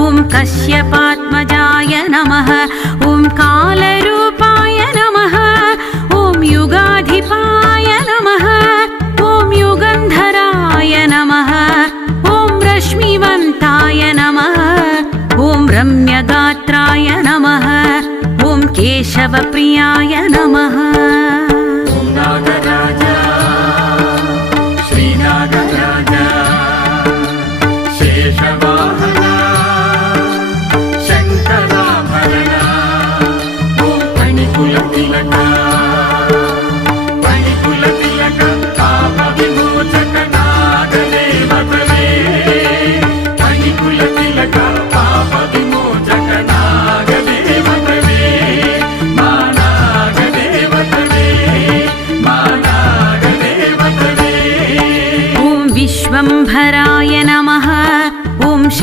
ॐ कश्यपात्मजाय नमः ॐ कालरूपाय नमः ॐ युगाधिपाय नमः ॐ युगन्धराय नमः ॐ रश्मिवन्ताय नमः ॐ रम्यगात्राय नमः ॐ केशवप्रियाय नमः।